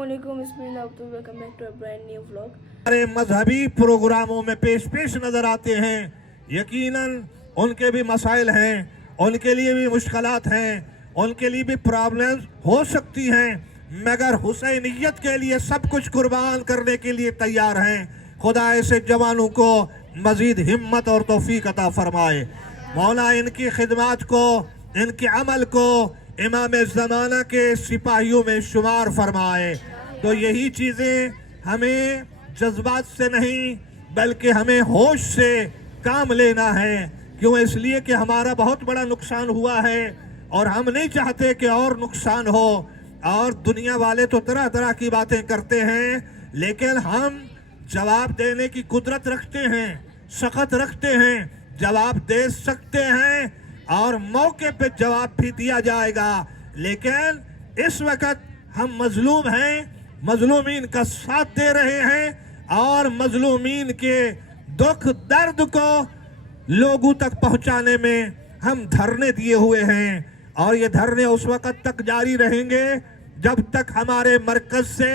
अस्सलामुअलैकुम, welcome back to a brand new vlog. हमारे मजहबी प्रोग्रामों में पेश नजर आते हैं। यकीनन उनके भी मसाइल हैं, उनके लिए भी मुश्किलात हैं, उनके लिए भी प्रॉब्लम्स हो सकती हैं, मगर हुसैनियत के लिए सब कुछ कुर्बान करने के लिए तैयार हैं। खुदा ऐसे जवानों को मजीद हिम्मत और तौफीक अता फरमाए। मौला इनकी खिदमत को, इनके अमल को इमाम ज़माना के सिपाहियों में शुमार फरमाए। तो यही चीज़ें हमें जज्बात से नहीं बल्कि हमें होश से काम लेना है। क्यों? इसलिए कि हमारा बहुत बड़ा नुकसान हुआ है और हम नहीं चाहते कि और नुकसान हो। और दुनिया वाले तो तरह तरह की बातें करते हैं, लेकिन हम जवाब देने की कुदरत रखते हैं, सख्त रखते हैं, जवाब दे सकते हैं और मौके पे जवाब भी दिया जाएगा। लेकिन इस वक्त हम मजलूम हैं, मजलूमीन का साथ दे रहे हैं और मजलूमीन के दुख दर्द को लोगों तक पहुंचाने में हम धरने दिए हुए हैं। और ये धरने उस वक्त तक जारी रहेंगे जब तक हमारे मरकज से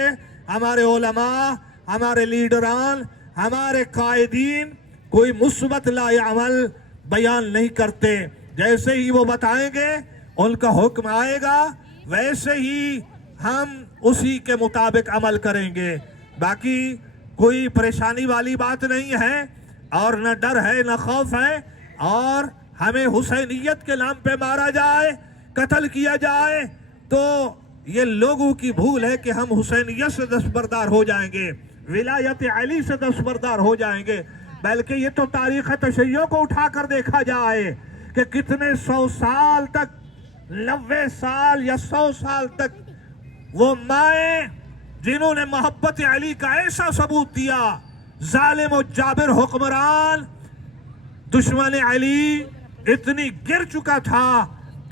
हमारे उलमा, हमारे लीडरान, हमारे कायदीन कोई मुस्बत लाए अमल बयान नहीं करते। जैसे ही वो बताएंगे, उनका हुक्म आएगा, वैसे ही हम उसी के मुताबिक अमल करेंगे। बाकी कोई परेशानी वाली बात नहीं है और न डर है न खौफ है। और हमें हुसैनियत के नाम पे मारा जाए, कत्ल किया जाए, तो ये लोगों की भूल है कि हम हुसैनियत से दस्तबरदार हो जाएंगे, विलायत अली से दस्तबरदार हो जाएंगे। बल्कि ये तो तारीख तशय्यो को उठाकर देखा जाए कि कितने 100 साल तक, 90 साल या 100 साल तक वो माए जिन्होंने मोहब्बत अली का ऐसा सबूत दिया, जालिम और जाबिर हुक्मरान दुश्मन अली इतनी गिर चुका था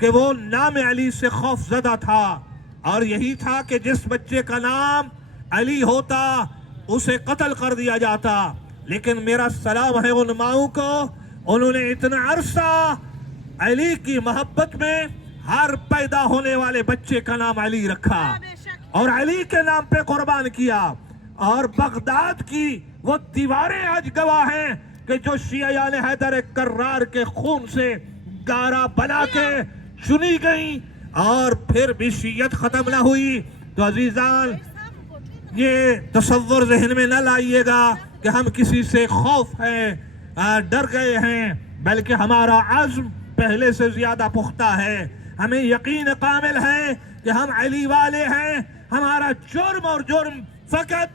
कि वो नाम अली से खौफजदा था। और यही था कि जिस बच्चे का नाम अली होता उसे कत्ल कर दिया जाता। लेकिन मेरा सलाम है उन माओं को, उन्होंने इतना अरसा अली की मोहब्बत में हर पैदा होने वाले बच्चे का नाम अली रखा और अली के नाम पे कुर्बान किया। और बगदाद की वो दीवारें आज गवाह हैं कि जो शियाने हैदर कर्रार के खून से गारा बना के चुनी गई और फिर भी शियत खत्म ना हुई। तो अजीजान, ये तसव्वुर जहन में न लाइएगा कि हम किसी से खौफ है, डर गए हैं, बल्कि हमारा आज़्म पहले से ज्यादा पुख्ता है। हमें यकीन कामिल है कि हम अली वाले हैं। हमारा जुर्म और जुर्म फकत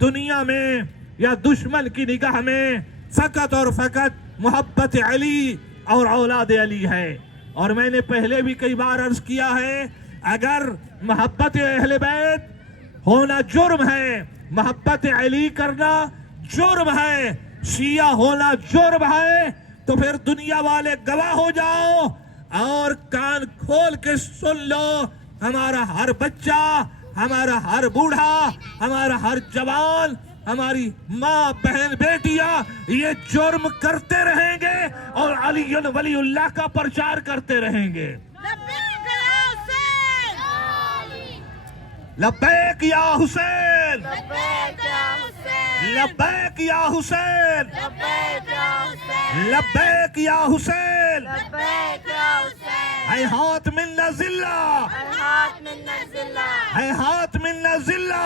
दुनिया में या दुश्मन की निगाह में फकत और फकत मोहब्बत अली और औलाद अली है। और मैंने पहले भी कई बार अर्ज किया है, अगर मोहब्बत अहले बैत होना जुर्म है, मोहब्बत अली करना जुर्म है, शिया होना जुर्म है, तो फिर दुनिया वाले गवाह हो जाओ और कान खोल के सुन लो। हमारा हर बच्चा, हमारा हर बूढ़ा, हमारा हर जवान, हमारी माँ बहन बेटियां ये जुर्म करते रहेंगे और अली वलीउल्लाह का प्रचार करते रहेंगे। लब्बैक या हुसैन, लब्बैक या हुसैन, लब्बैक या हुसैन, लब्बैक या हुसैन। हैहात मिन्ना ज़िल्ला, हैहात मिन्ना ज़िल्ला, हैहात मिन्ना ज़िल्ला,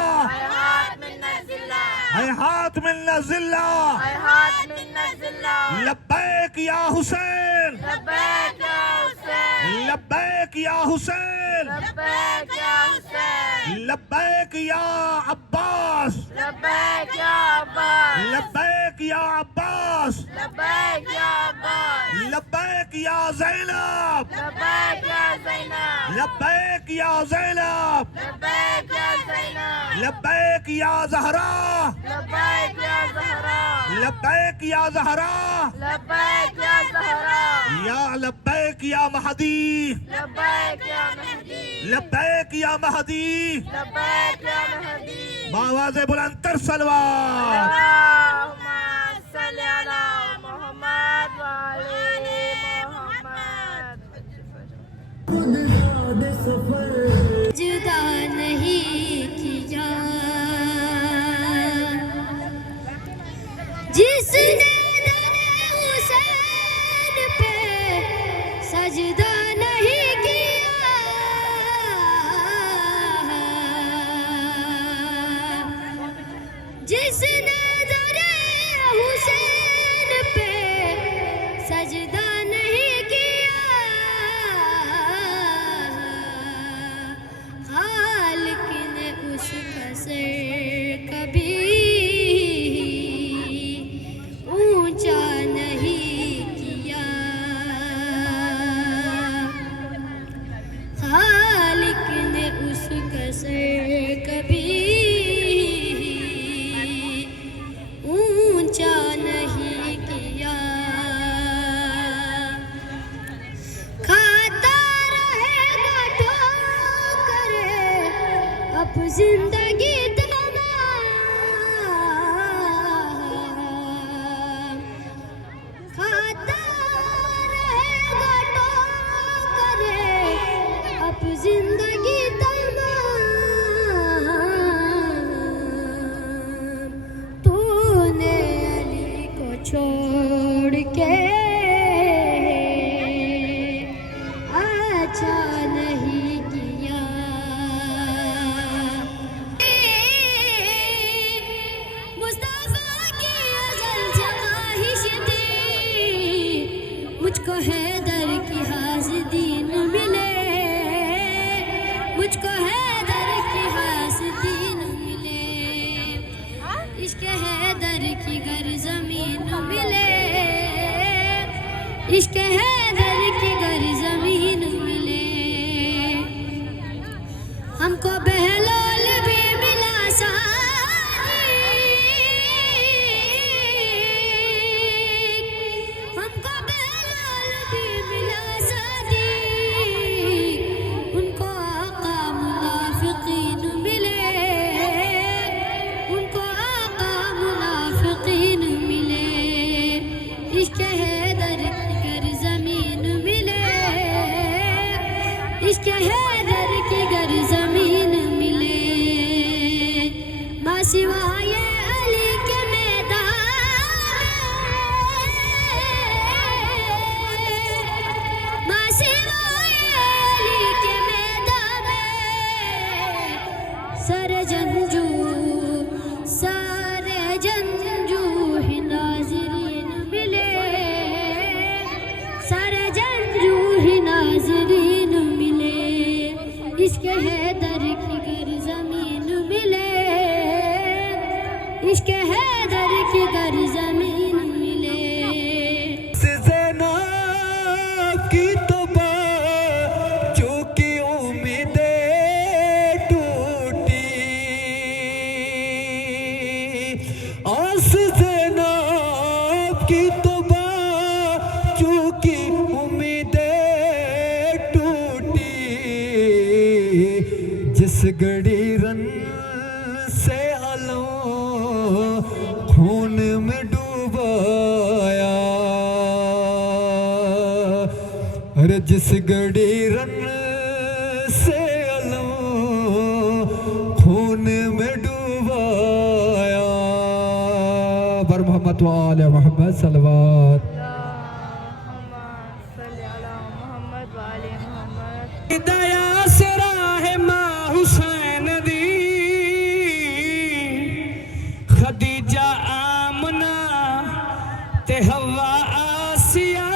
हैहात मिन्ना ज़िल्ला। लब्बैक या हुसैन, लब्बैक या हुसैन, लब्बैक या हुसैन, लब्बैक या हुसैन, लब्बैक या अब्बास, लब्बैक या अब्बास, लब्बैक या अब्बास, लब्बैक या अब्बास, लब्बैक या ज़ैनब, लब्बैक या ज़ैनब, लब्बैक या ज़ैनब, लब्बैक या ज़ैनब, लब्बैक या ज़हरा, लब्बैक या ज़हरा, लब्बैक या ज़हरा, लब्बैक या ज़हरा, या लब्बैक या महदी, लब्बैक या महदी, लब्बैक या महदी, लब्बैक या महदी। बावाज़े बुलंदतर सलवात। अल्लाहुम्मा सल्ली अला मुहम्मद व आले मुहम्मद। जुदा नहीं किया किसने ज़रे हुसैन पे सजदा नहीं किया, खालिक ने उसका सिर कभी ऊंचा नहीं किया, खालिक ने उसका सिर कभी ऊंचा नहीं किया। खाता रहेगा ठोकर अब जिंदगी तमाम, खाता रहेगा ठोकर अब जिंदगी तमाम। तूने अली को छोड़ के अच्छा नहीं किया। मुस्तफा की अज़ल ख्वाहिश थी मुझको हैदर की हाज़दीन मिले, मुझको हैदर की हाज़दीन मिले, इश्क हैदर की गर ज़मीन मिले, इश्क हैदर की गर ज़मीन मिले। हमको बहलोल भी मिला सादिक, हमको बहलोल भी मिला सादिक, उनको आका मुनाफिकीन मिले, उनको आका मुनाफिकीन मिले, इश्क हैदर की गर ज़मीन मिले, इश्क हैदर की गर ज़मीन मिले। मासिवाए अली के मैदान में, मासिवाए अली के मैदान में, सारे जंजू ही नाज़रीन मिले, सारे जंजू ही नाज़रीन मिले, इश्क हैदर की गर ज़मीन मिले, इश्क हैदर की गर ज़मीन मिले। ज़ैनब की तो बाजों की उम्मीदें टूटी, आस ज़ैनब की तो बाजों की उम्मीदें टूटी, जिस घड़ी रन से आलों खून में डूबाया, अरे जिस घड़ी रन से आलों खून में डूबाया। बर मोहम्मद व आले मोहम्मद सल्लल्लाहु अल्लाहुम्मा सल्ली अला मुहम्मद व आले मुहम्मद। दया से राह मां हुसैन दी, खदीजा आमना ते हवा आसिया,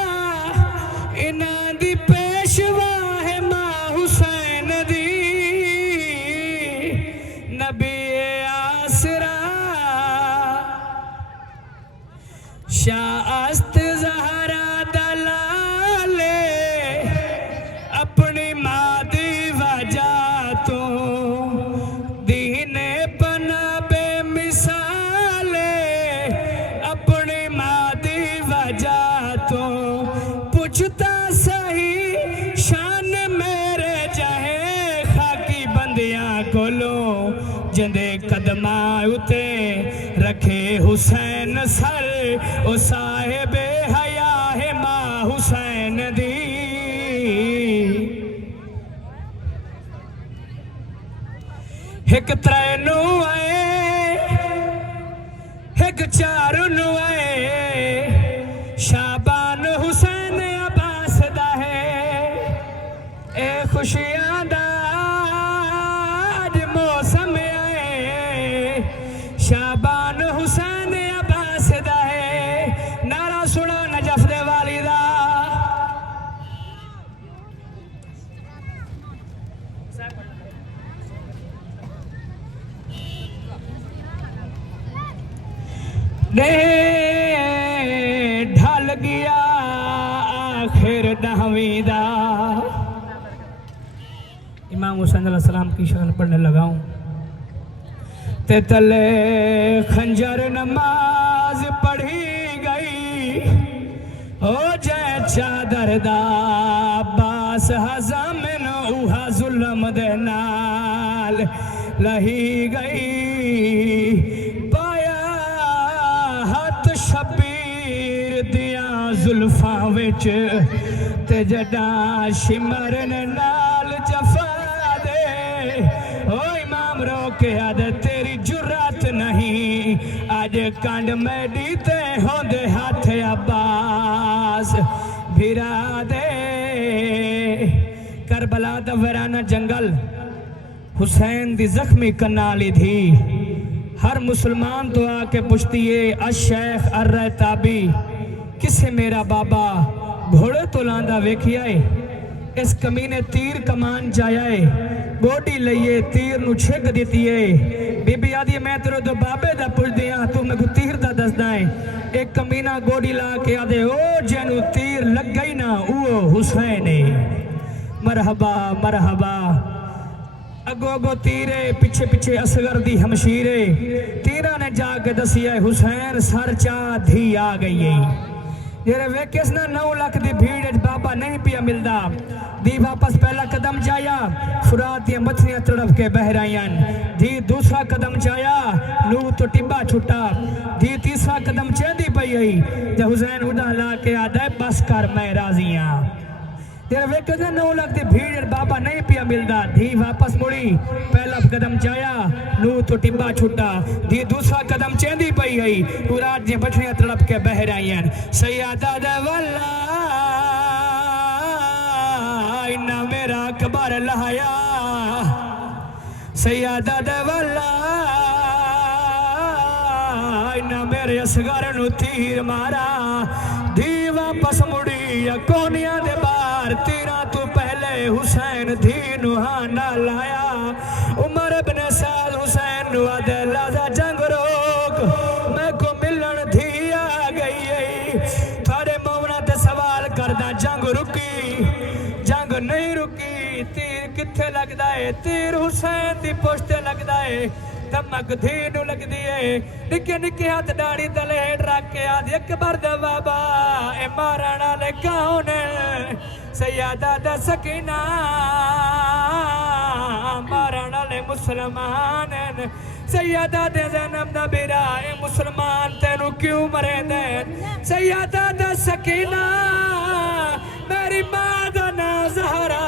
इन्हां दी पेशवा है मां हुसैन दी, नबी आसरा शाअस्त ज़हरा दलाले, अपनी माँ दी वजह तो दीने पना बेमिसाले, अपनी माँ दी वजह तो पूछता सही शान मेरे जहे, खाकी बंदियां कोलो जिंदे कदमा उते रखे हुसैन सर, ओ साहिबे हया है मां हुसैन दी। एक त्रै नू आए, एक चार नू आए, शाबान हुसैन अब्बास दा है, ए खुशियां दा आज मौसम आए, शाबान ने ढल गया आखिर दहवीं दा। इमाम हुसैन अलैहिस्सलाम की शरण पढ़ने लगाऊं ते तले खंजर नमाज पढ़ी गई। ओ जय चादर दा बास हज़ामिन उहा जुल्म दे नाल लही गई। पाया हथ शबीर दिया जुल्फां विच ते जदा शिमरन नाल जफा दे। ओ इमाम रो के आद तेरी जुर्रत नहीं अज कंड मैडी ते होंदे हाथ अब्बास भिरा दे। करबला दा वीराना जंगल हुसैन दी जख्मी कनाली थी। हर मुसलमान तो आके पुछती है अशेख अर्रताबी किसे मेरा बाबा घोड़े तो लांदा वेखिया है। इस कमीने तीर कमान जाया है गोडी लईए तीर नु छिक दिती है। बीबी आदि मैं तेरे तो बाबे दा पुछदी हां तू मैं को तीर दा दसदा है। एक कमीना गोडी ला के आदे ओ जेनु तीर लग गई ना वो हुसैन है। मरहबा मरहबा अगो अगो तीरे पिछे पिछे असगर दी हमशीरे। तीरा ने जाके दसिया हुसैन सर चा धी आ गई है। जेरे वेकेस ना 9 लाख दी भीड़ बाबा नहीं पिया मिलदा। दी वापस पहला कदम जाया फुरात या मछलियां तड़प के बहरायन। दी दूसरा कदम जाया नूह तो टिब्बा छुटा। दी तीसरा कदम चेंदी पई आई जब हुसैन उड़ा ला के आदा बस कर मैं राजियां। तेरे वेकेस ना 9 लाख दी भीड़ बाबा नहीं पिया मिलदा। दी वापस मुड़ी पहला कदम जाया नूह तो टिब्बा छुटा। दी दूसरा कदम चेंदी पई आई फुरात दी मछलियां तड़प के बहरायन। सैयदा दे वल्ला इन्ना मेरा कबर लहाया। सैयदा दे वल्ला इन्ना मेरे असगर नु तीर मारा। धी वापस मुड़ी कोनिया दे बार तीरा तू पहले हुसैन धी नुहाना लाया। उमर इब्न साद हुसैन नु आदे लाजा जंग रोक मैं को मिलन धी आ गई है। थारे मोमना ते सवाल करदा जंग रुकी जंग नहीं रुकी। तीर किथे लगदा है तीर हुसैन दी पुश्ते लगदा है। धमक धी नु लगदी है निके निके हाथ डाड़ी तले रख के आदि अकबर दा बाबा ए मारन वाले कौन। सैयदा दा सकीना मारन वाले मुसलमान। सैयदा दे ज़ैनब दा बिरा ए मुसलमान तेनू क्यों मरे दे। सैयदा दा सकीना मेरी मां दा ना ज़हरा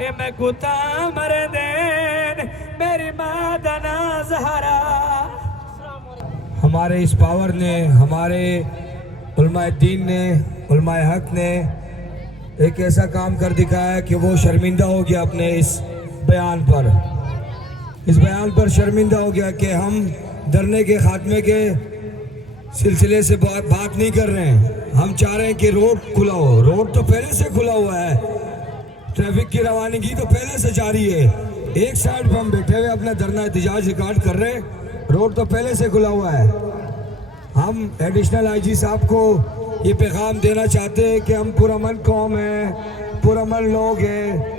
ए मैं कुता मरे देन मेरी मां दा ना ज़हरा। हमारे इस पावर ने हमारे उलमाए दीन ने उलमाए हक ने एक ऐसा काम कर दिखाया कि वो शर्मिंदा हो गया अपने इस बयान पर शर्मिंदा हो गया कि हम धरने के खात्मे के सिलसिले से बात नहीं कर रहे हैं। हम चाह रहे हैं कि रोड खुला हो। रोड तो पहले से खुला हुआ है। ट्रैफिक की रवानगी तो पहले से जारी है। एक साइड पर हम बैठे हुए अपना धरना एहतजाज रिकॉर्ड कर रहे हैं। रोड तो पहले से खुला हुआ है। हम एडिशनल आईजी साहब को ये पैगाम देना चाहते हैं कि हम पुरअमन कौम हैं, पुरअमन लोग हैं।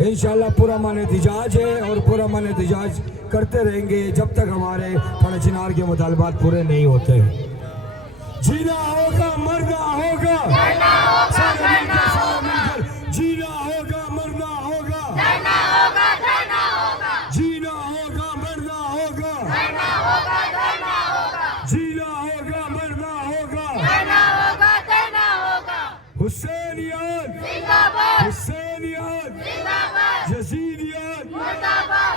इंशाल्लाह पुरअमन एहतजाज है और पुरअमन एहतजाज करते रहेंगे जब तक हमारे थोड़े चिनार के मुतालबात पूरे नहीं होते। जीना होगा मरना होगा जीना होगा मरना होगा जीना होगा मरना होगा जीना होगा मरना होगा। हुसैनियत हुसैनियत यजीदियत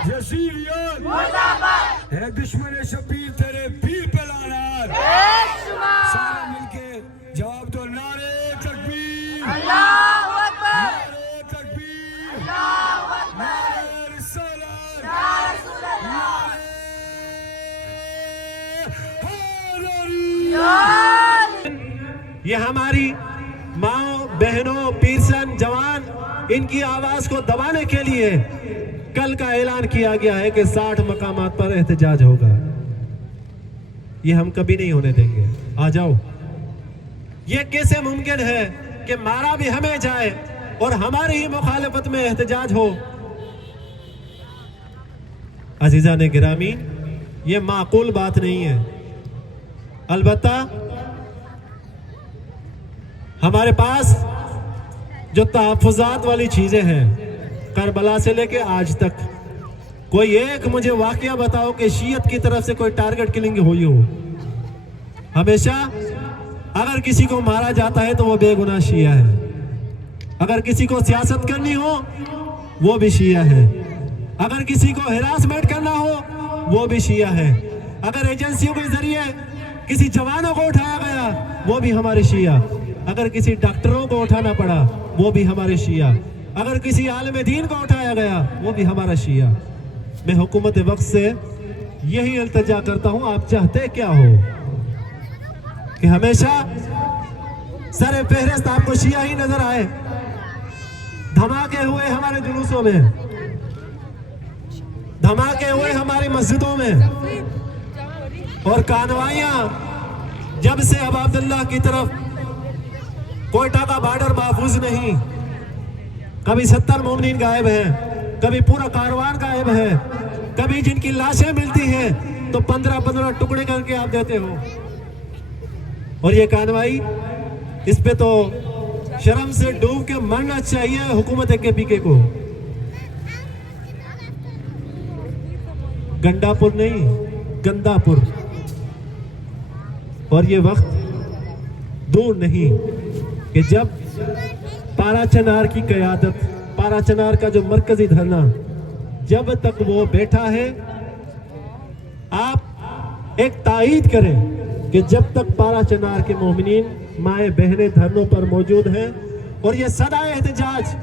यजीदियत है दुश्मन शबीर तेरे पीर पे लानत। सारे मिलके जवाब दो नारे तकबीर अल्लाहू अकबर नारे तकबीर अल्लाहू अकबर नारे रिसालत या रसूल अल्लाह ये हमारी माँ बहनों पीरसन जवान इनकी आवाज को दबाने के लिए कल का ऐलान किया गया है कि 60 मकामात पर एहतजाज होगा। ये हम कभी नहीं होने देंगे। आ जाओ। ये कैसे मुमकिन है कि मारा भी हमें जाए और हमारी ही मुखालिफत में एहतजाज हो? अजीजा ने गिरामी, ये माकूल बात नहीं है। अलबत्ता हमारे पास जो तहफ़्फ़ुज़ात वाली चीज़ें हैं, करबला से लेके आज तक, कोई एक मुझे वाक़या बताओ कि शियत की तरफ से कोई टारगेट किलिंग हुई हो। हमेशा अगर किसी को मारा जाता है तो वो बेगुनाह शिया है, अगर किसी को सियासत करनी हो वो भी शिया है, अगर किसी को हिरासमेंट करना हो वो भी शिया है, अगर एजेंसियों के जरिए किसी जवानों को उठाया गया वो भी हमारे शिया, अगर किसी डॉक्टरों को उठाना पड़ा वो भी हमारे शिया, अगर किसी आलिम दीन को उठाया गया वो भी हमारा शिया। मैं हुकूमत वक्त से यही इल्तिजा करता हूं, आप चाहते क्या हो कि हमेशा सर फहरिस्त आपको शिया ही नजर आए? धमाके हुए हमारे जुलूसों में, धमाके हुए हमारी मस्जिदों में, और कार्रवाइयां जब से अब अब्दुल्ला की तरफ कोयटा का बॉर्डर महफूज नहीं, कभी 70 मोमिनीन गायब हैं, कभी पूरा कारवान गायब है, कभी जिनकी लाशें मिलती हैं तो 15-15 टुकड़े करके आप देते हो। और ये कार्रवाई, इस पे तो शर्म से डूब के मरना चाहिए हुकूमत KPK को। गंडापुर नहीं, गंदापुर। और ये वक्त दूर नहीं कि जब पाराचनार की क़यादत, पाराचनार का जो मरकजी धरना, जब तक वो बैठा है, आप एक तायीद करें कि जब तक पाराचनार के मोमिनीन माए बहनें धरनों पर मौजूद हैं, और ये सदा एहतजाज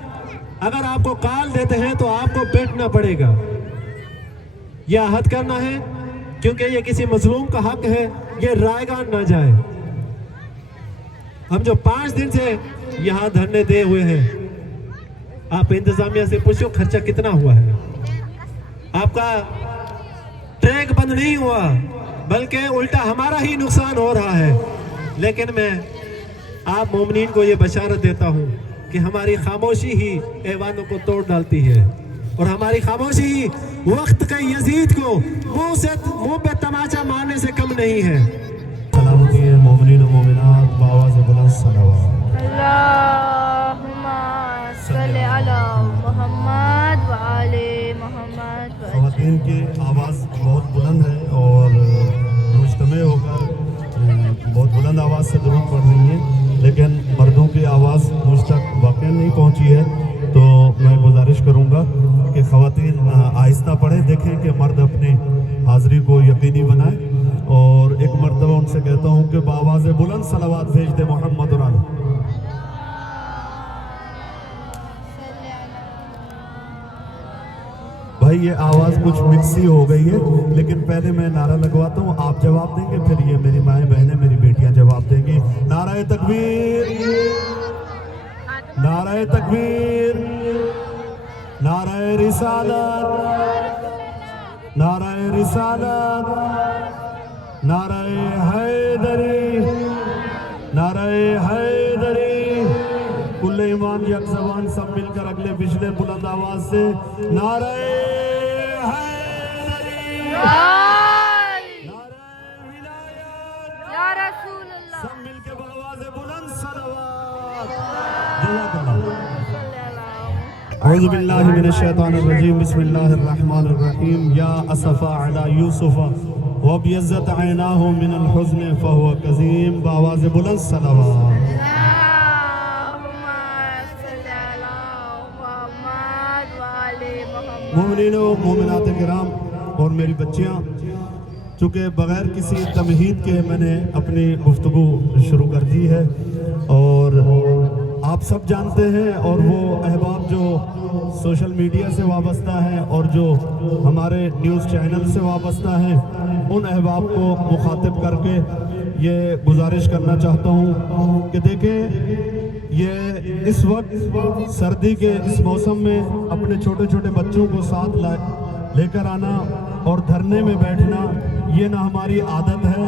अगर आपको काल देते हैं तो आपको बैठना पड़ेगा, यह अहद करना है, क्योंकि ये किसी मजलूम का हक है, ये रायगान ना जाए। हम जो 5 दिन से यहाँ धरने दे हुए हैं, आप इंतजामिया से पूछो खर्चा कितना हुआ है? आपका ट्रैक बंद नहीं हुआ, बल्कि उल्टा हमारा ही नुकसान हो रहा है। लेकिन मैं आप मोमिनीन को ये बशारत देता हूँ कि हमारी खामोशी ही ऐवानों को तोड़ डालती है, और हमारी खामोशी ही वक्त के यजीद को मुंह पे तमाचा मारने से कम नहीं है। सलामती है मोमिनीन और मोमिनात, बावाज़ बुलंद सलावत। अल्लाहुम्मा सल्ली अला मुहम्मद व आले मुहम्मद। ख़वातीन की आवाज़ बहुत बुलंद है और मुज्तमे होकर बहुत बुलंद आवाज़ से दुरूद पढ़ रही है, लेकिन मर्दों की आवाज़ मुझ तक वाक़ई नहीं पहुंची है। तो मैं गुजारिश करूंगा कि ख़वातीन आहिस्ता पढ़ें, देखें कि मर्द अपनी हाज़िरी को यकीनी बनाएं, और एक मरतबा उनसे कहता हूं कि बावाज़ बुलंद सलावात भेज दे मोहम्मद। भाई ये आवाज़ कुछ मिक्सी हो गई है, लेकिन पहले मैं नारा लगवाता हूँ, आप जवाब देंगे, फिर ये मेरी माएँ बहनें मेरी बेटियाँ जवाब देंगी। नाराए तकबीर, नाराए तकबीर, नाराए रिसालत, नाराए रिसालत, नाराए हैदरी, नाराए हैदरी। कुल्ले ईमान यक ज़बान सब मिलकर अगले पिछले बुलंद आवाज से नाराए हैदरी, नाराए विलायत, या रसूल अल्लाह, सब मिलकर बावाज़ बुलंद सलावत। औज़ु बिल्लाहि मिनश शैतानिर रजीम, बिस्मिल्लाहिर रहमानिर रहीम। या असफ़ा अला यूसुफ व बियज़्ज़त ऐनाहु मिनल हुज़्न फहुव कज़ीम, बावाज़ बुलंद सलावत। मोमिनीन व मोमिनात किराम और मेरी बच्चियाँ, चूँकि बग़ैर किसी तमहीद के मैंने अपनी गुफ्तगू शुरू कर दी है, और आप सब जानते हैं, और वो अहबाब जो सोशल मीडिया से वाबस्ता हैं और जो हमारे न्यूज़ चैनल से वाबस्ता हैं, उन अहबाब को मुखातिब करके ये गुजारिश करना चाहता हूँ कि देखें, ये इस वक्त सर्दी के इस मौसम में अपने छोटे छोटे बच्चों को साथ लेकर आना और धरने में बैठना, ये ना हमारी आदत है,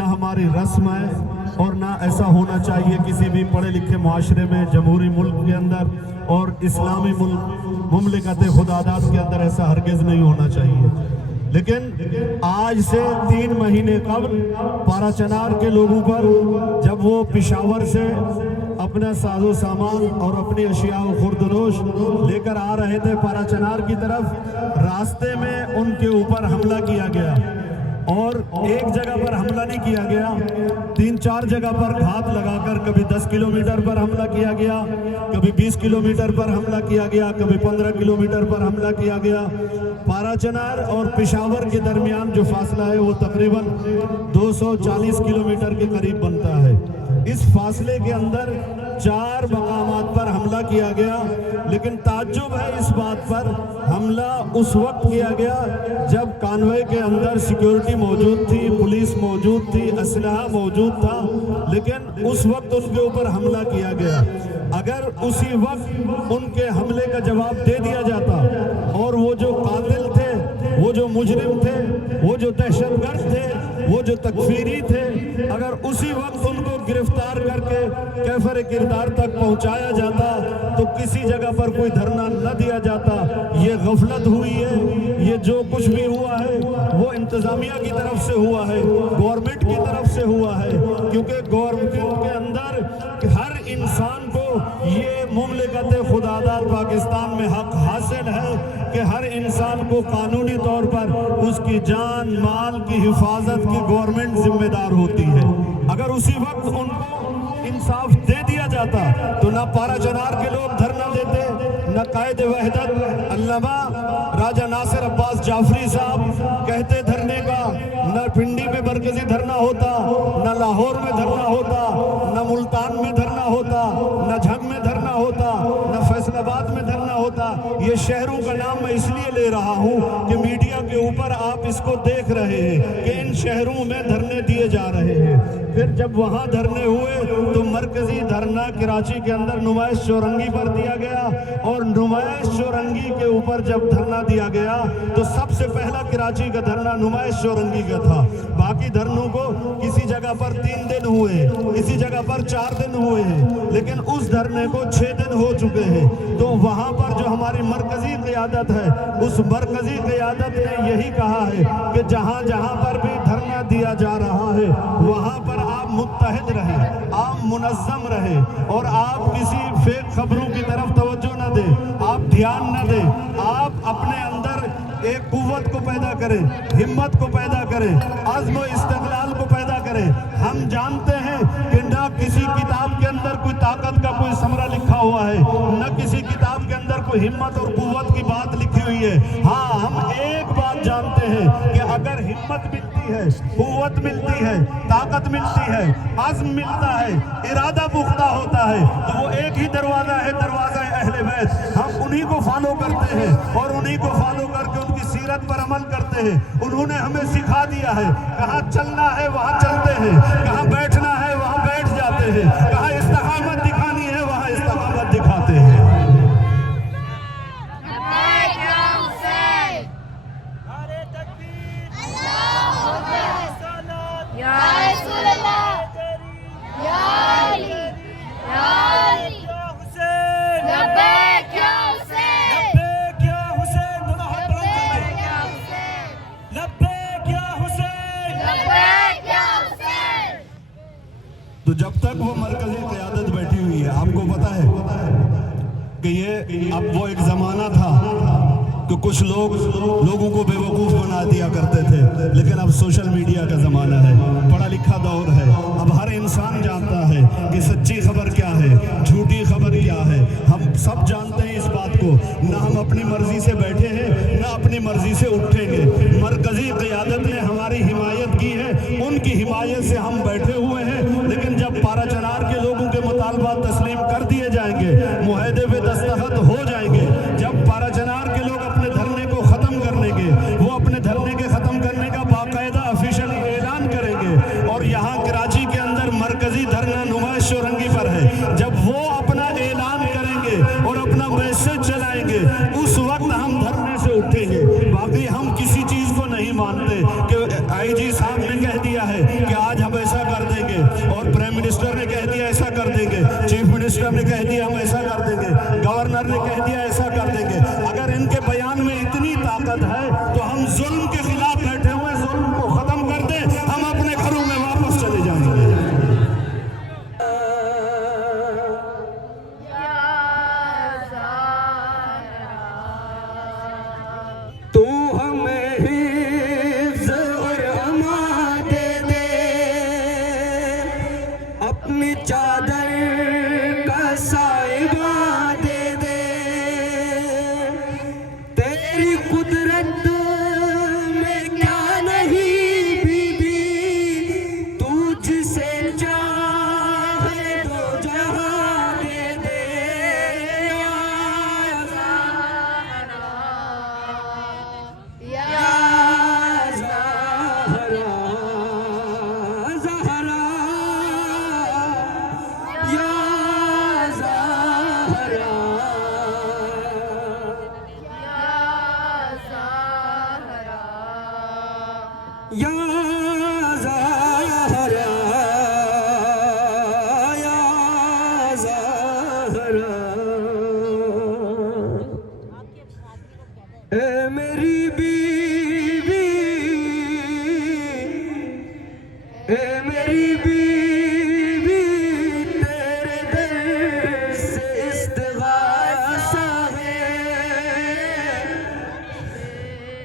ना हमारी रस्म है और ना ऐसा होना चाहिए किसी भी पढ़े लिखे मुआशरे में, जमहूरी मुल्क के अंदर और इस्लामी मुमलिकत खुदादात के अंदर ऐसा हरगिज़ नहीं होना चाहिए। लेकिन आज से 3 महीने कबल पाराचनार के लोगों पर जब वो पेशावर से अपना साजो सामान और अपनी अशिया खुर्दनोश लेकर आ रहे थे पाराचनार की तरफ, रास्ते में उनके ऊपर हमला किया गया और एक जगह पर हमला नहीं किया गया, 3-4 जगह पर घात लगाकर कभी 10 किलोमीटर पर हमला किया गया, कभी 20 किलोमीटर पर हमला किया गया, कभी 15 किलोमीटर पर हमला किया गया। पाराचनार और पेशावर के दरमियान जो फासला है वो तकरीबन 240 किलोमीटर के करीब बनता है। इस फासले के अंदर 4 मकामात पर हमला किया गया, लेकिन ताज्जुब है इस बात पर, हमला उस वक्त किया गया जब कानवे के अंदर सिक्योरिटी मौजूद थी, पुलिस मौजूद थी, असलहा मौजूद था, लेकिन उस वक्त उनके ऊपर हमला किया गया। अगर उसी वक्त उनके हमले का जवाब दे दिया जाता और वो जो कातिल थे, वो जो मुजरिम थे, वो जो दहशतगर्द थे, वो जो तकफीरी थे, अगर उसी वक्त उनको गिरफ्तार करके कैफर किरदार तक पहुंचाया जाता तो किसी जगह पर कोई धरना न दिया जाता। ये गफलत हुई है, ये जो कुछ भी हुआ है वो इंतजामिया की तरफ से हुआ है, गवर्नमेंट की तरफ से हुआ है, क्योंकि गवर्नमेंट के अंदर हर इंसान को ये मुमलिकत खुदादात पाकिस्तान में हक हासिल है कि हर इंसान को कानूनी तौर पर उसकी जान माल की हिफाजत की गवर्नमेंट जिम्मेदार होती है। अगर उसी वक्त उनको इंसाफ दे दिया जाता तो ना पाराचनार के लोग धरना देते, न कायदे वहदत अल्लामा राजा नासिर अब्बास जाफरी साहब कहते धरने का, न पिंडी में मरकजी धरना होता, न लाहौर में धरना होता, न मुल्तान में धरना होता, न झंग में धरना होता, न फैसलाबाद में धरना होता। ये शहरों का नाम मैं इसलिए ले रहा हूँ कि मीडिया के ऊपर आप इसको देख रहे हैं कि इन शहरों में धरने दिए जा रहे हैं। फिर जब वहाँ धरने हुए तो मरकजी धरना कराची के अंदर नुमाइश चौरंगी पर दिया गया और नुमाइश चौरंगी के ऊपर जब धरना दिया गया तो सबसे पहला कराची का धरना नुमाइश चौरंगी का था। बाकी धरनों को किसी जगह पर 3 दिन हुए, किसी जगह पर 4 दिन हुए हैं, लेकिन उस धरने को 6 दिन हो चुके हैं। तो वहाँ पर जो हमारी मरकजी क़यादत है, उस मरकजी क़यादत ने यही कहा है कि जहाँ जहाँ पर भी धरना दिया जा रहा है वहाँ पर आप मुत्तहिद रहें, आप मुनज़्ज़म रहें और आप किसी फेक खबरों की तरफ तवज्जो न दें, आप ध्यान न दें, आप अपने अंदर एक कुव्वत को पैदा करें, हिम्मत को पैदा करें, अज़्म व इस्तिक़लाल को पैदा करें। हम जानते हैं कि न किसी किताब के अंदर कोई ताकत का कोई समरा लिखा हुआ है, न किसी किताब के अंदर कोई हिम्मत और कुव्वत की बात लिखी हुई है। हाँ, हम एक बात जानते हैं कि अगर हिम्मत मिलती है, कुव्वत मिलती है, ताकत मिलती है, अज़्म मिलता है, इरादा पुख्ता होता है, तो वो एक ही दरवाज़ा है, दरवाज़ा अहले बैत। हम उन्हीं को फॉलो करते हैं और उन्हीं को फॉलो करके उनकी सीरत पर अमल करते हैं। उन्होंने हमें सिखा दिया है, कहाँ चलना है वहाँ चलते हैं, कहाँ बैठना है वहाँ बैठ जाते हैं, कहाँ इस्तिक़ामत दिखानी है वहाँ इस्तिक़ामत दिखाते हैं। तो जब तक वो मरकजी क़यादत बैठी हुई है, आपको पता है कि ये अब वो एक ज़माना था कि कुछ लोगों को बेवकूफ़ बना दिया करते थे, लेकिन अब सोशल मीडिया का ज़माना है, पढ़ा लिखा दौर है। अब हर इंसान जानता है कि सच्ची खबर क्या है, झूठी खबर क्या है। हम सब जानते हैं इस बात को। ना हम अपनी मर्ज़ी से बैठे हैं, ना अपनी मर्ज़ी से उठेंगे। मरकज़ी क़यादत ने हमारी हिमायत की है, उनकी हिमायत से हम बैठे हुए हैं। लेकिन जब पाराचनार के लोगों के मुतालबात तस्लीम कर दिए जाएंगे, मुआहदे पे दस्तखत हो जाएंगे, जब पाराचनार के लोग अपने धरने को ख़त्म कर लेंगे, वो अपने धरने के ख़त्म करने का बाकायदा ऑफिशियल ऐलान करेंगे और यहाँ कराची के अंदर मरकज़ी धरना नुमाइश चौरंगी पर है। जब वो अपना ऐलान करेंगे और अपना मैसेज चलाएंगे, उस वक्त हम धरने से उठेंगे। बाकी हम किसी चीज़ को नहीं मानते कि IG साहब ने कह दिया है कि आज हमें ज़हरा या ज़हरा या ज़हरा या ज़हरा ए मेरी बीवी ए मेरी बीवी तेरे दर से इस्तिग़ासा है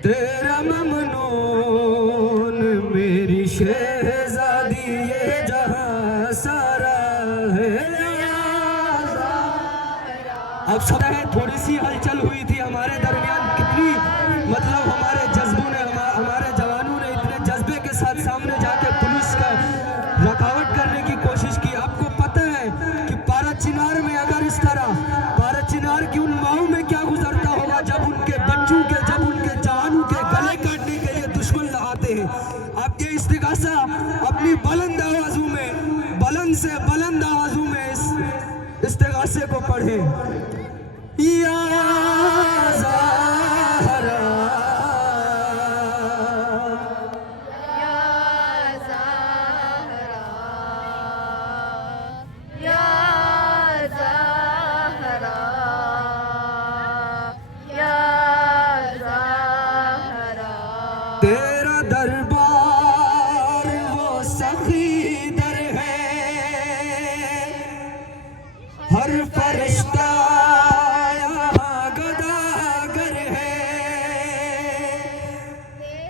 तेरा ममनून मेरी शहज़ादी ये जहां सारा है। अब सब है थोड़ी सी हलचल हुई थी हमारे दरमियान, कितनी मतलब हमारे जज्बों ने हमारे जवानों ने इतने जज्बे के साथ सामने जाके पुलिस का रुकावट करने की कोशिश की। आपको पता है कि पारा चिनार में अगर इस तरह पारा चिनार की उन माओं में क्या गुजरता होगा जब उनके बच्चों के जब उनके जवानों के गले काटने के लिए दुश्मन आते हैं। आप ये इस्तिगासा अपनी बुलंद आवाजों में बुलंद से बुलंद आवाजों में इस इस्तिगासे को पढ़ें। या ज़हरा तेरा दरबार वो सखी दर है हर फरिश्ता यहाँ गदागर है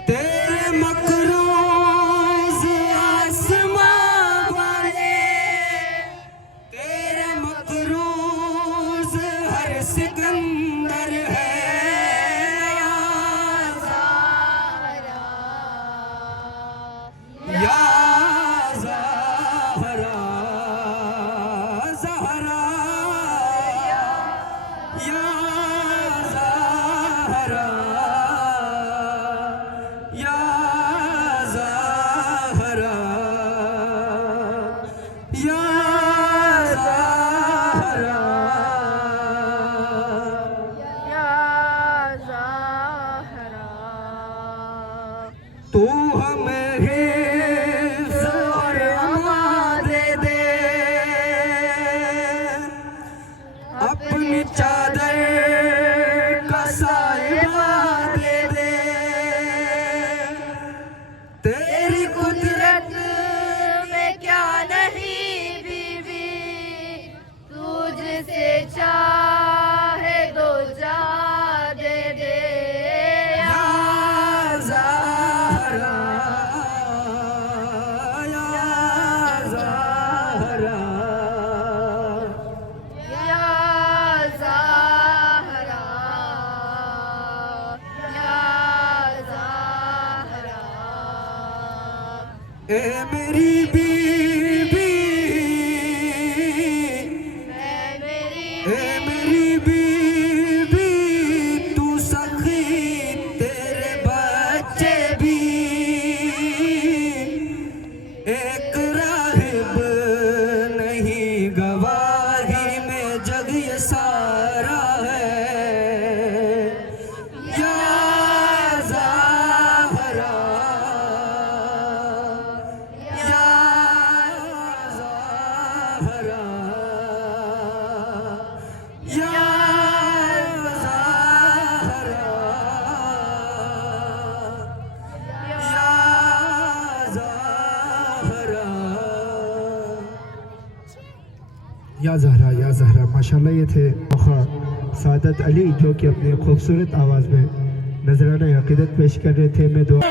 तेरे मकरूज़ आसमां वाले तेरे मकरूज़ हर सिकंदर है या ज़हरा ज़हरा या ज़हरा या ज़हरा या ज़हरा तू हमें हिफ्ज़ और अमान दे अपनी चादर का साया दे तेरी कुदरत में क्या नहीं बीवी तुझसे चाहे दो जा दे दे या ज़हरा या ज़हरा या ज़हरा या ज़हरा ए मेरी बीवी ए मेरी बीवी तू सखी तेरे बच्चे भी एक राहिब नहीं गवाही में जग ये सारा है या ज़हरा या ज़हरा या ज़हरा या ज़हरा या ज़हरा माशाल्लाह ये थे मुखा सादत अली जो कि अपनी खूबसूरत आवाज़ में नजराना अक़ीदत पेश कर रहे थे। मैं दुआ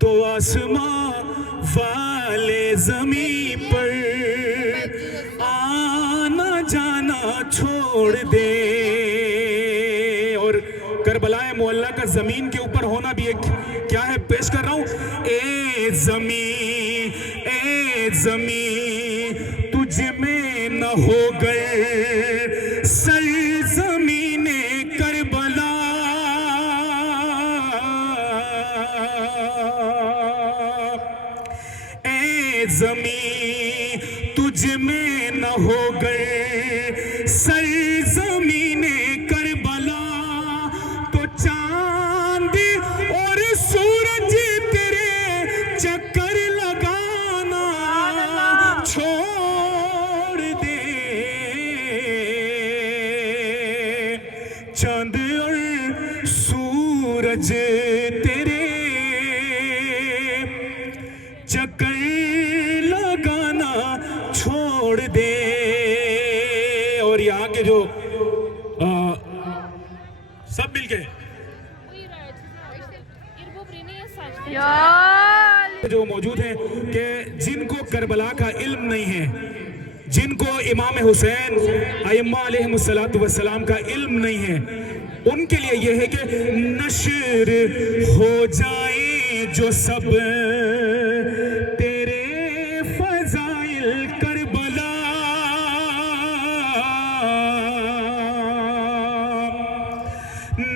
तो आसमां वाले ज़मीं पर आना जाना छोड़ दे। और करबलाए मोहल्ला का ज़मीन के ऊपर होना भी एक क्या है पेश कर रहा हूँ। ए ज़मीं तुझ में न हो गए सर ज़मीने करबला जमीन तुझ में न हो गए सरजमीने करबला तो चांद और सूरज तेरे चक्कर लगाना छोड़ दे। चांद और सूरज तेरे चक्कर लगाना छोड़ दे। और यहाँ के जो सब मिलके जो मौजूद हैं कि जिनको करबला का इल्म नहीं है, जिनको इमाम हुसैन अय्यमा अलैहिमुस्सलातु वस्सलाम का इल्म नहीं है, उनके लिए यह है कि नशर हो जाए जो सब तेरे फजाइल करबला।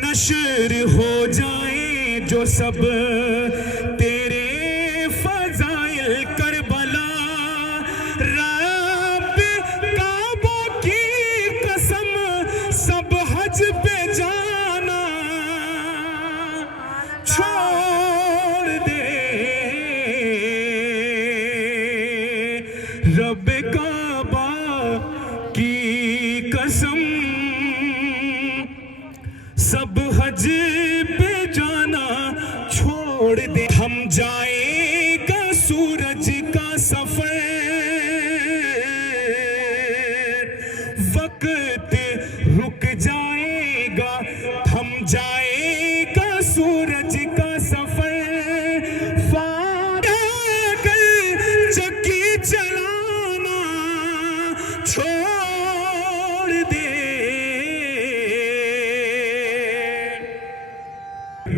नशर हो जाए जो सब तेरे फजाइल करबला। रब काबा की कसम सब हज पे जाना छोड़ दे। रब काबा की कसम सब हज पे जाना छोड़ दे। हम जाएगा सूरज का सफर, वक्त रुक जाएगा। हम जाएगा सूरज का सफर, फाड़ कर चक्की चलाना छोड़ दे।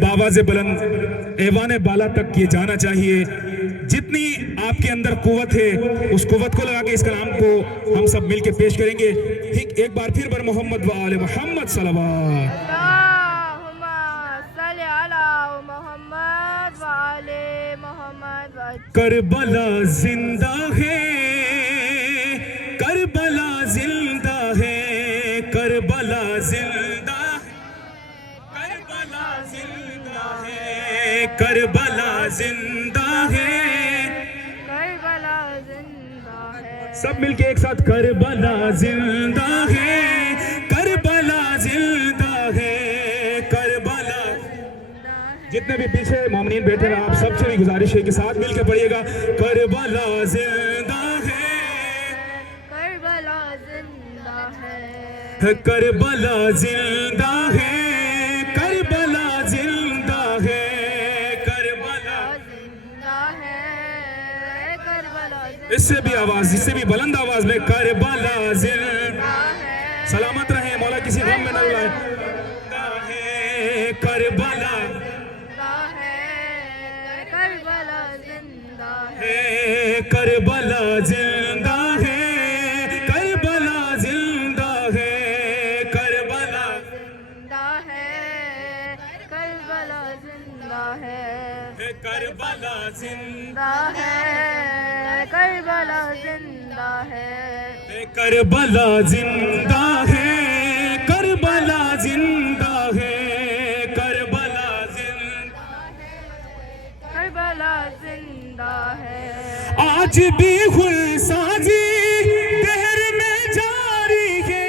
बावाज़े बुलंद ऐवाने बाला तक ये जाना चाहिए। जितनी आपके अंदर कुव्वत है उस कुव्वत को लगा के इस कलाम को हम सब मिलके पेश करेंगे। ठीक एक बार फिर बर मोहम्मद व आले मोहम्मद सल्लल्लाहु अल्लाहुम्मा सल्ली अला मोहम्मद व आले मोहम्मद। करबला जिंदा है, करबला जिंदा है, करबला जिंदा, करबला जिंदा है, करबला जिंदा है, करबला जिंदा है। सब मिलके एक साथ करबला जिंदा है, करबला जिंदा है, करबला। जितने भी पीछे मोमिनीन बैठे हैं आप सबसे भी गुजारिश है कि साथ मिलके पढ़िएगा। करबला जिंदा है, करबला जिंदा है, करबला जिंदा है, करबला जिंदा है, करबला जिंदा है, करबला इससे भी आवाज, इससे भी बुलंद आवाज में करबला जिंदा है। सलामत रहे मौला, किसी गम में न रुलाए। करबला करबला जिंदा है, करबला जिंदा है, करबला जिंदा है, करबला जिंदा है, करबला जिंदा है, करबला जिंदा जिंदा है, करबला जिंदा है, करबला जिंदा है, करबला जिंदा है, करबला जिंदा, करबला जिंदा है। आज भी खुलसाजी दहर में जारी है,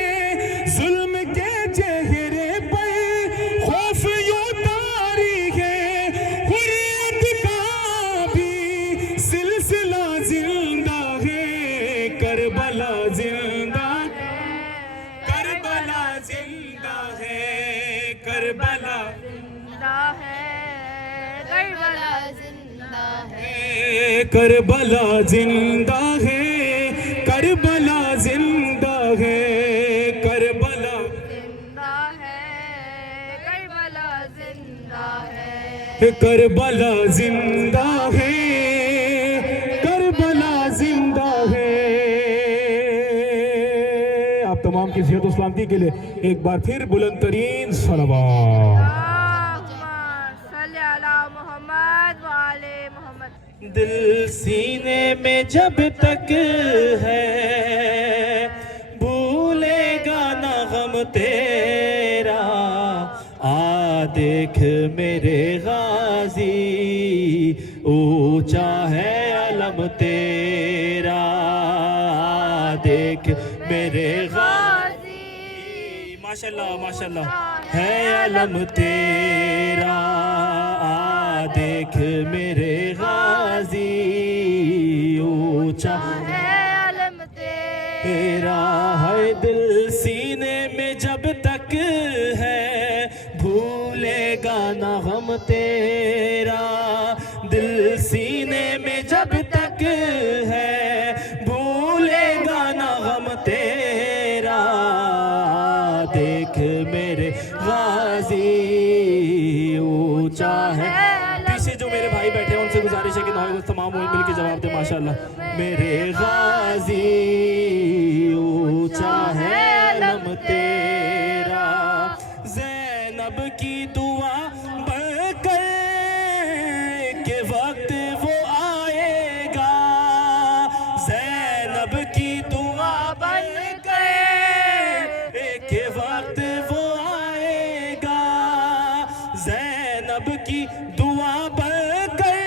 जुल्म के चेहरे पर खौफ यूं तारी है, हुर्रियत का भी सिलसिला जिंदा है, करबला जिंदा, करबला जिंदा है, करबला जिंदा है, करबला जिंदा है, करबला जिंदा है, करबला जिंदा है, करबला जिंदा है, करबला जिंदा है, करबला जिंदा है, करबला जिंदा है। आप तमाम की सेहत और सलामती के लिए एक बार फिर बुलंद तरीन सलावत। अल्लाहुम्मा सल्ली अला मोहम्मद व आले मोहम्मद। दिल सीने में जब तक है भूलेगा ना गम तेरा। आ देख मेरे गाजी ऊंचा है अलम तेरा। आ देख मेरे गाजी माशाल्लाह माशाल्लाह है अलम तेरा। आ देख मेरे गाजी ऊंचा है अलम तेरा। है दिल सीने में जब तक है भूलेगा ना गम तेरा। दिल सीने में जब तक है भूलेगा ना गम तेरा। देख मेरे गाजी ऊंचा है। पीछे जो मेरे भाई बैठे हैं उनसे गुजारिश है कि नौ तमाम मिल के जवाब दे माशाल्लाह। मेरे गाजी ऊंचा है अलम तेरा। ज़ैनब की दुआ बढ़कर के वक्त वो आएगा। ज़ैनब की दुआ बनकर के वक्त वो आएगा। ज़ैनब की दुआ बनकर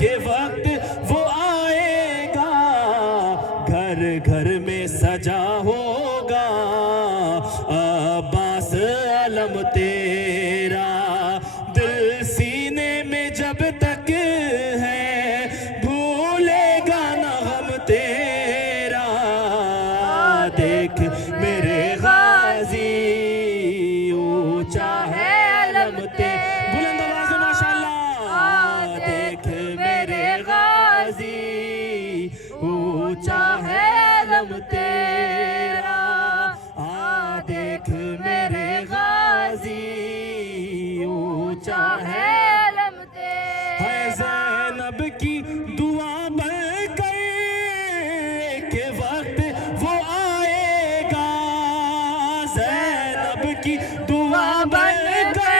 के वक्त वो आएगा। घर घर में सजा होगा अब्बास अलम तेरा। दिल सीने में जब तक है भूलेगा ना गम तेरा। देख मेरे गाजी ऊंचा है अलम तेरा। बुलंद आवाज़ में माशाल्लाह। देख मेरे गाजी ऊंचा है अलम तेरा। आ देख मेरे गाजी ऊंचा है अलम तेरा। है ज़ैनब की दुआ बनकर के वक्त वो आएगा। ज़ैनब की दुआ बनकर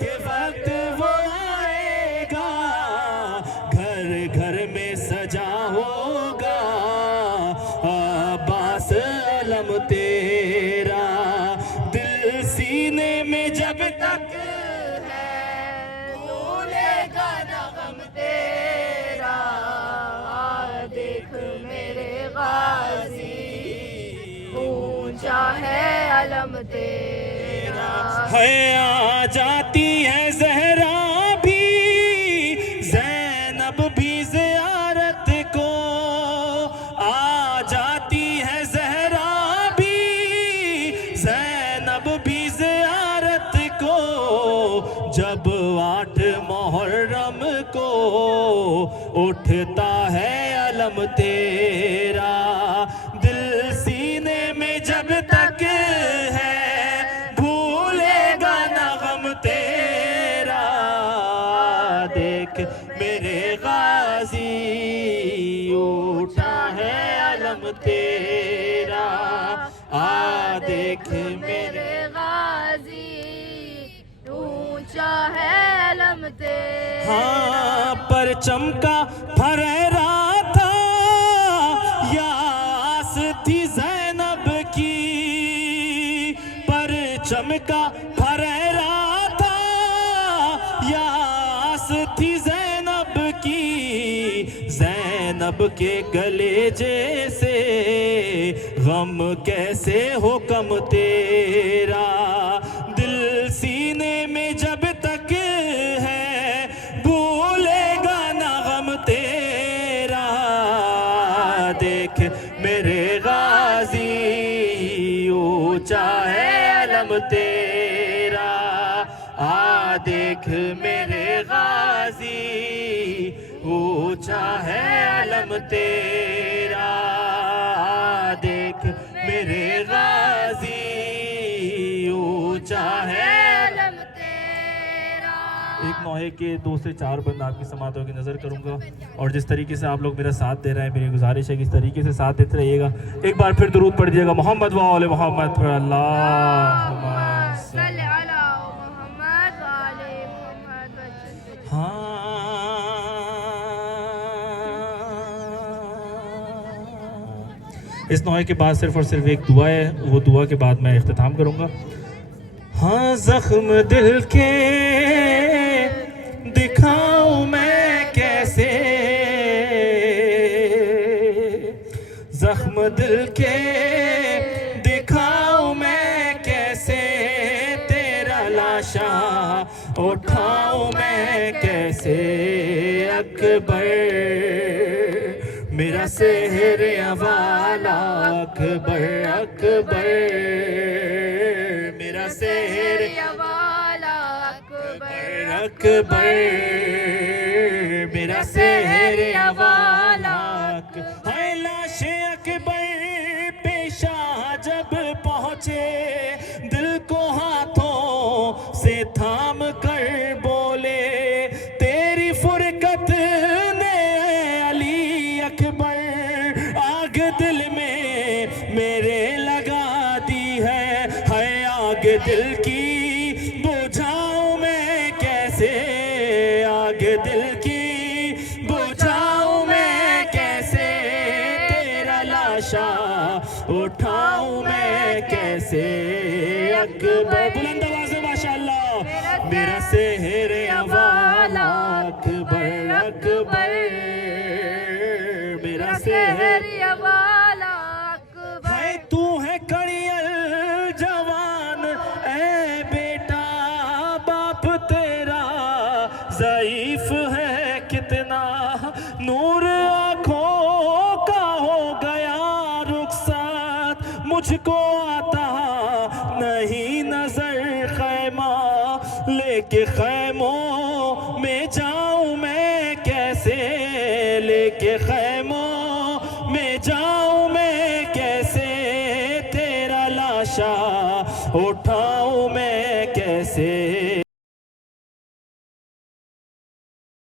के वक्त वो आएगा। घर घर में सजा होगा अब्बास अलम तेरा। दिल सीने में जब तक भूलेगा ना गम तेरा। देख मेरे गाजी ऊंचा है अलम तेरा। है आ जाती है ज़हरा भी ज़ैनब भी ज़ियारत को। आ जाती है ज़हरा भी ज़ैनब भी ज़ियारत को। जब 8 मुहर्रम को उठता है अलम तेरा। दिल सीने में जब तक है भूलेगा ना गम तेरा। देख मेरे गाजी उठा है अलम तेरा। आ देख मेरे गाजी ऊंचा है अलम तेरा। हाँ परचम का फहरा था या आस थी ज़ैनब की। परचम का फहरा था या आस थी ज़ैनब की। ज़ैनब के गले जैसे गम कैसे हो कम तेरा। दिल सीने में जब तक है भूलेगा ना गम तेरा। देख मेरे गाजी ऊंचा है अलम तेरा। आ देख मेरे गाजी ऊंचा है अलम तेरा। आ देख मेरे गाजी ऊंचा है अलम तेरा। एक नौहे के 2 से 4 बंद आपकी समातों की नज़र करूंगा। और जिस तरीके से आप लोग मेरा साथ दे रहे हैं मेरी गुजारिश है कि इस तरीके से साथ देते रहिएगा। एक बार फिर दुरूद पढ़ दिएगा मोहम्मद व आले मोहम्मद पर। अल्लाह सल्ली अला मोहम्मद व आले मोहम्मद। हाँ इस नौए के बाद सिर्फ और सिर्फ एक दुआ है, वो दुआ के बाद मैं इख्तिताम करूँगा। हाँ, जख्म दिल के दिखाऊं मैं कैसे, जख्म दिल के दिखाऊं मैं कैसे, तेरा लाशा उठाऊं मैं कैसे। अकबर मेरा सेहर वाला, अकबर अकबर मेरा सेहर वाला अकबर अकबर मेरा सेहर वाला। है लाश अकबर पेशा जब पहुँचे, दिल को हाथों से थाम कर बोले, तेरी फुरकत ने अली अकबर आग दिल में मेरे लगा दी है आग दिल की बुझाऊं मैं कैसे, आग दिल की बुझाऊं मैं कैसे, तेरा लाशा उठाऊं मैं कैसे। अकबर बुलंद आवाज़ में माशाअल्लाह, मेरा सेहर वाला अकबर अकबर मेरा सेहर वाला अकबर। है तू है कड़ियल जवान ऐ बेटा, बाप तेरा ज़ईफ है कितना, नूर आँखों का हो गया रुखसात, मुझको आता नहीं नजर खैमा, लेके खैमों में जाऊं मैं कैसे, लेके खैमों